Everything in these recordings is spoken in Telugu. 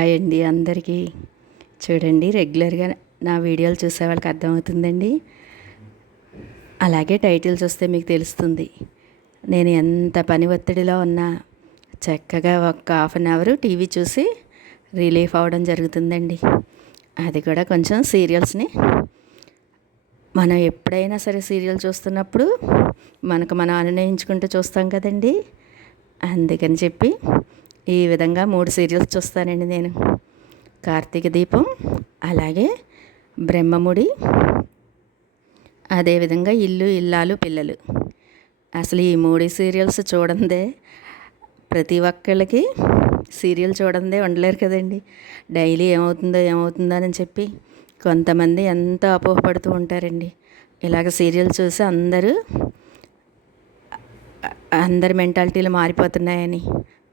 హాయ్ అండి అందరికీ. చూడండి, రెగ్యులర్గా నా వీడియోలు చూసే వాళ్ళకి అర్థమవుతుందండి. అలాగే టైటిల్ చూస్తే మీకు తెలుస్తుంది నేను ఎంత పని ఒత్తిడిలో ఉన్నా చక్కగా ఒక హాఫ్ అన్ అవర్ టీవీ చూసి రిలీఫ్ అవ్వడం జరుగుతుందండి. అది కూడా కొంచెం సీరియల్స్ని మనం ఎప్పుడైనా సరే సీరియల్ చూస్తున్నప్పుడు మనం నిర్ణయించుకుంటూ చూస్తాం కదండి. అందుకని చెప్పి ఈ విధంగా 3 సీరియల్స్ చూస్తానండి నేను. కార్తీక దీపం, అలాగే బ్రహ్మముడి, అదేవిధంగా ఇల్లు ఇల్లాలు పిల్లలు. అసలు ఈ 3 సీరియల్స్ చూడందే ప్రతి ఒక్కళ్ళకి సీరియల్ చూడందే ఉండలేరు కదండి. డైలీ ఏమవుతుందో అని చెప్పి కొంతమంది ఎంతో అపోహపడుతూ ఉంటారండి. ఇలాగ సీరియల్ చూసి అందరి మెంటాలిటీలు మారిపోతున్నాయని.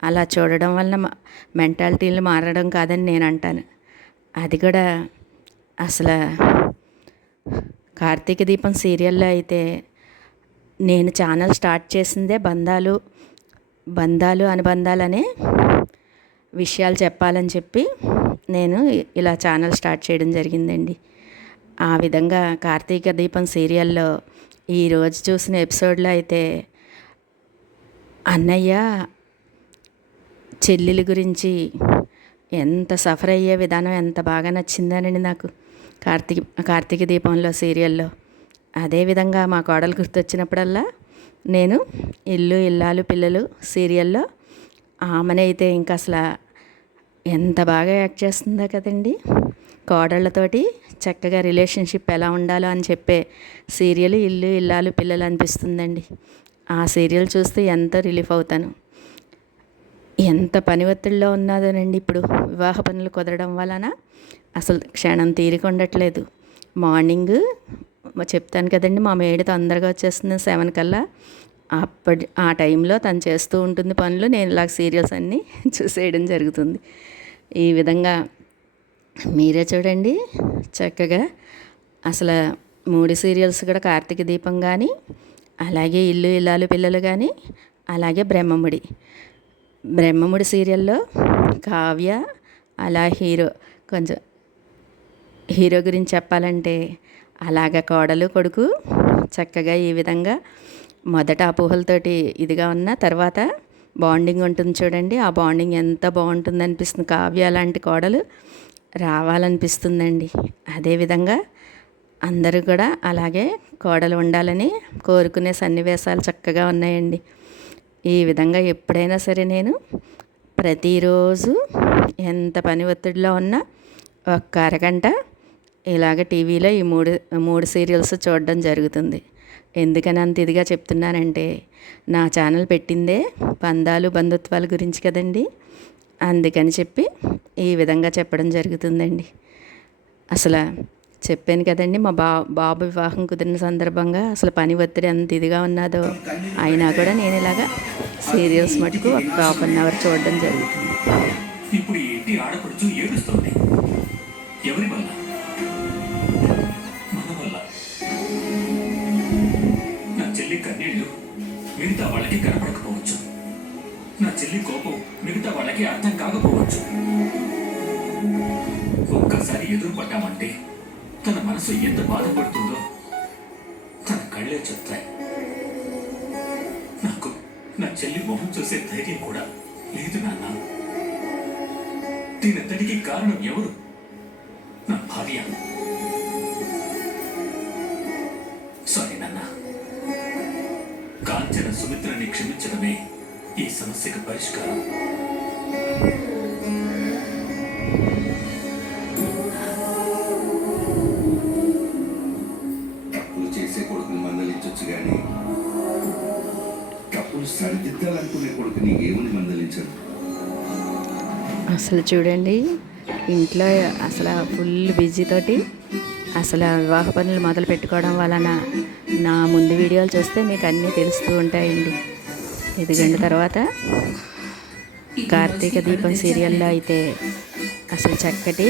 అలా చూడడం వల్ల మెంటాలిటీలు మారడం కాదని నేను అంటాను. అది కూడా అసలు కార్తీక దీపం సీరియల్లో అయితే నేను ఛానల్ స్టార్ట్ చేసిందే బంధాలు అనుబంధాలనే విషయాలు చెప్పాలని చెప్పి నేను ఇలా ఛానల్ స్టార్ట్ చేయడం జరిగిందండి. ఆ విధంగా కార్తీక దీపం సీరియల్లో ఈరోజు చూసిన ఎపిసోడ్లో అయితే అన్నయ్య చెల్లెలి గురించి ఎంత సఫర్ అయ్యే విధానం ఎంత బాగా నచ్చిందనండి నాకు కార్తీక దీపంలో సీరియల్లో. అదేవిధంగా మా కోడలు గుర్తొచ్చినప్పుడల్లా నేను ఇల్లు ఇల్లాలు పిల్లలు సీరియల్లో ఆమెనైతే ఇంకా అసలు ఎంత బాగా యాక్ట్ చేస్తుందో కదండి. కోడళ్ళతోటి చక్కగా రిలేషన్షిప్ ఎలా ఉండాలో అని చెప్పే సీరియల్ ఇల్లు ఇల్లాలు పిల్లలు అనిపిస్తుందండి. ఆ సీరియల్ చూస్తే ఎంతో రిలీఫ్ అవుతాను. ఎంత పని ఒత్తిడిలో ఉన్నదోనండి ఇప్పుడు. వివాహ పనులు కుదరడం వలన అసలు క్షణం తీరిక ఉండట్లేదు. మార్నింగ్ చెప్తాను కదండి, మా మేడ తొందరగా వచ్చేస్తుంది 7 కల్లా. ఆ టైంలో తను చేస్తూ ఉంటుంది పనులు. నేను ఇలాగ సీరియల్స్ అన్నీ చూసేయడం జరుగుతుంది. ఈ విధంగా మీరే చూడండి చక్కగా అసలు 3 సీరియల్స్ కూడా కార్తీక దీపం కానీ, అలాగే ఇల్లు ఇల్లాలు పిల్లలు కానీ, అలాగే బ్రహ్మముడి సీరియల్లో కావ్య అలా కొంచెం హీరో గురించి చెప్పాలంటే అలాగ కోడలు కొడుకు చక్కగా ఈ విధంగా మొదట అపోహలతోటి ఇదిగా ఉన్న తర్వాత బాండింగ్ ఉంటుంది చూడండి. ఆ బాండింగ్ ఎంత బాగుంటుంది అనిపిస్తుంది. కావ్య లాంటి కోడలు రావాలనిపిస్తుందండి. అదేవిధంగా అందరూ కూడా అలాగే కోడలు ఉండాలని కోరుకునే సన్నివేశాలు చక్కగా ఉన్నాయండి. ఈ విధంగా ఎప్పుడైనా సరే నేను ప్రతిరోజు ఎంత పని ఒత్తిడిలో ఉన్నా ఒక్క అరగంట ఇలాగ టీవీలో ఈ మూడు సీరియల్స్ చూడడం జరుగుతుంది. ఎందుకని అంత ఇదిగా చెప్తున్నానంటే నా ఛానల్ పెట్టిందే బంధుత్వాల గురించి కదండి. అందుకని చెప్పి ఈ విధంగా చెప్పడం జరుగుతుందండి. అసలు చెప్పాను కదండి, మా బాబు వివాహం కుదిరిన సందర్భంగా అసలు పని ఒత్తిడి ఎంత ఇదిగా ఉన్నదో అయినా కూడా నేను ఇలాగా సీరియల్స్ మటుకు ఒక హాఫ్ అన్ అవర్ చూడడం జరుగుతుంది. ఇప్పుడు ఏంటి ఆడపడుచు ఏడుస్తుంది? ఎవరి వల్ల? మన వల్ల. నా చెల్లి కన్నీళ్ళు మిగతా వాళ్ళకి కనపడకపోవచ్చు. నా చెల్లి కోపం మిగతా వాళ్ళకి అర్థం కాకపోవచ్చు. ఒక్కసారి ఎదురు పడ్డామంటే తన మనసు ఎంత బాధపడుతుందో తన కళ్ళే చెప్తాయి. నాకు నా చెల్లి మొహం చూసే ధైర్యం కూడా లేదు నాన్న. దీనంతటికీ కారణం ఎవరు? నా భార్య. సారీ నాన్న. కాంచన సుమిత్రని క్షమించడమే ఈ సమస్యకు పరిష్కారం. కానీ తప్పులు సరిదిద్దాలనుకునే కొడుకు నీకేమని మందలించరు. అసలు చూడండి, ఇంట్లో అసలు ఫుల్ బిజీతోటి అసలు వివాహ పనులు మొదలు పెట్టుకోవడం వలన నా ముందు వీడియోలు చూస్తే మీకు అన్నీ తెలుస్తూ ఉంటాయండి. ఇదిగండి తర్వాత కార్తీక దీపం సీరియల్లో అయితే అసలు చక్కటి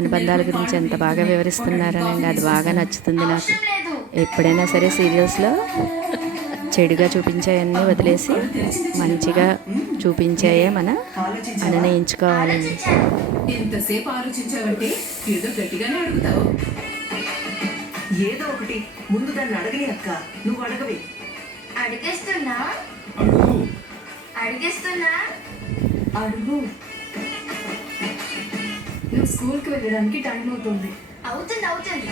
అనుబంధాల గురించి ఎంత బాగా వివరిస్తున్నారనండి. అది బాగా నచ్చుతుంది నాకు. ఎప్పుడైనా సరే సీరియల్స్లో చెడుగా చూపించేవన్నీ వదిలేసి మంచిగా చూపించాయే మన నిర్ణయించుకోవాలండి. ఎంతసేపు ఆలోచించావంటే ఏదో గట్టిగానే అడుగుతావు. ఏదో ఒకటి ముందు దాన్ని అడగని అక్క, నువ్వు అడగవే. అడిగేస్తున్నా అడుగు. అడిగేస్తున్నా అడుగు. నువ్వు స్కూల్కి వెళ్ళడానికి టైం అవుతుంది. అవుతుంది అవుతుంది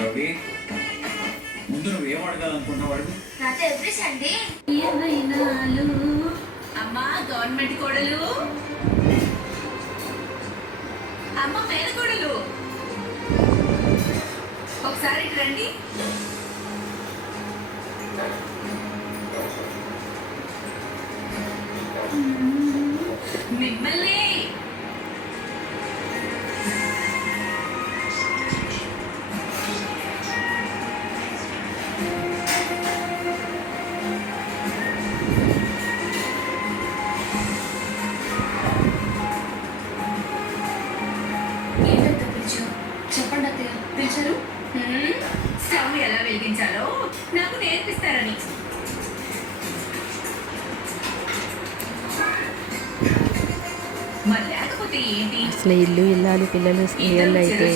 రవి ముందు నువ్వు ఏం అడగాలనుకున్నావు? నాతో ఎవ్రీ సండే అమ్మా గవర్నమెంట్ కోడలు, అమ్మ పేద కోడలు, ఒకసారి ఇటు రండి. మిమ్మల్ని ఏంటంటే పిలిచావు? చెప్పండి అత్తయ్య, పిలిచారు? స్టవ్ ఎలా వెలిగించాలో నాకు నేర్పిస్తారని. మరి లేకపోతే ఏంటి? అసలు ఇల్లు ఇల్లాలు పిల్లలు సీరియల్లో అయితే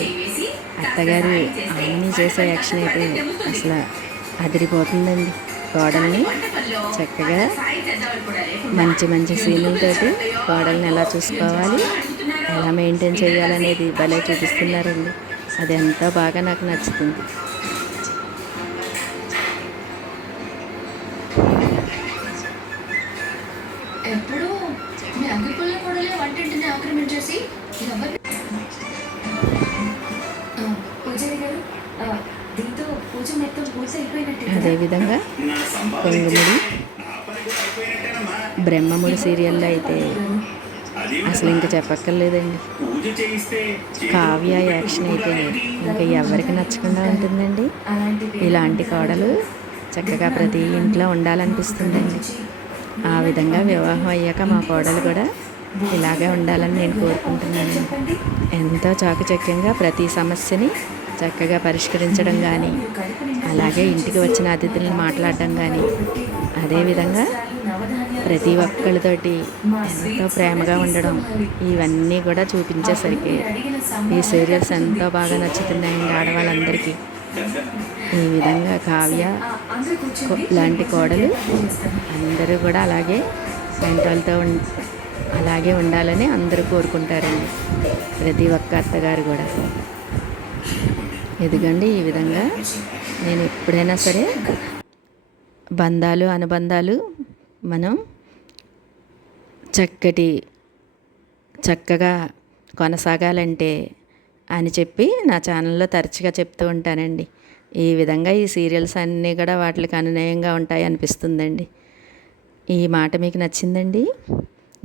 అత్తగారు అన్నీ చేసే యాక్షన్ అయితే అసలు అదిరిపోతుందండి. కోడల్ని చక్కగా మంచి మంచి సీన్లతోటి కోడల్ని ఎలా చూసుకోవాలి, ఎలా మెయింటైన్ చేయాలనేది భలే చూపిస్తున్నారండి. అది ఎంతో బాగా నాకు నచ్చుతుంది. ఎప్పుడు మీ అగ్గిపుల్ల కొడలే వంటింటిని ఆక్రమించేసి ఎవరు పూజారి గారు, దీంతో పూజ మొత్తం పూజ అయిపోయినట్టే. అదేవిధంగా కొంగుముడి బ్రహ్మముడి సీరియల్లో అయితే అసలు ఇంకా చెప్పక్కర్లేదండి. కావ్య యాక్షన్ అయితే ఇంకా ఎవరికి నచ్చకుండా ఉంటుందండి. ఇలాంటి కోడలు చక్కగా ప్రతి ఇంట్లో ఉండాలనిపిస్తుందండి. ఆ విధంగా వివాహం అయ్యాక మా కోడలు కూడా ఇలాగే ఉండాలని నేను కోరుకుంటున్నాను. ఎంతో చాకచక్యంగా ప్రతి సమస్యని చక్కగా పరిష్కరించడం కానీ, అలాగే ఇంటికి వచ్చిన అతిథులను మాట్లాడడం కానీ, అదేవిధంగా ప్రతి ఒక్కళ్ళతోటి ఎంతో ప్రేమగా ఉండడం, ఇవన్నీ కూడా చూపించేసరికి ఈ సీరియల్స్ ఎంతో బాగా నచ్చుతున్నాయండి ఆడవాళ్ళందరికీ. ఈ విధంగా కావ్య లాంటి కోడలు అందరూ కూడా అలాగే వెంటలతో అలాగే ఉండాలని అందరూ కోరుకుంటారండి. ప్రతి ఒక్క అత్తగారు కూడా. ఎదుగండి ఈ విధంగా నేను ఎప్పుడైనా సరే బంధాలు అనుబంధాలు మనం చక్కగా కొనసాగాలంటే అని చెప్పి నా ఛానల్లో తరచుగా చెప్తూ ఉంటానండి. ఈ విధంగా ఈ సీరియల్స్ అన్నీ కూడా వాటికి అనునయంగా ఉంటాయి అనిపిస్తుందండి. ఈ మాట మీకు నచ్చిందండి?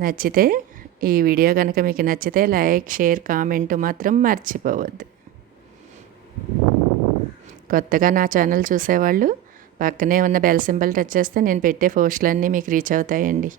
నచ్చితే ఈ వీడియో కనుక మీకు నచ్చితే లైక్, షేర్, కామెంట్ మాత్రం మర్చిపోవద్దు. కొత్తగా నా ఛానల్ చూసేవాళ్ళు పక్కనే ఉన్న బెల్ సింబల్ టచ్ చేస్తే నేను పెట్టే పోస్టులన్నీ మీకు రీచ్ అవుతాయండి.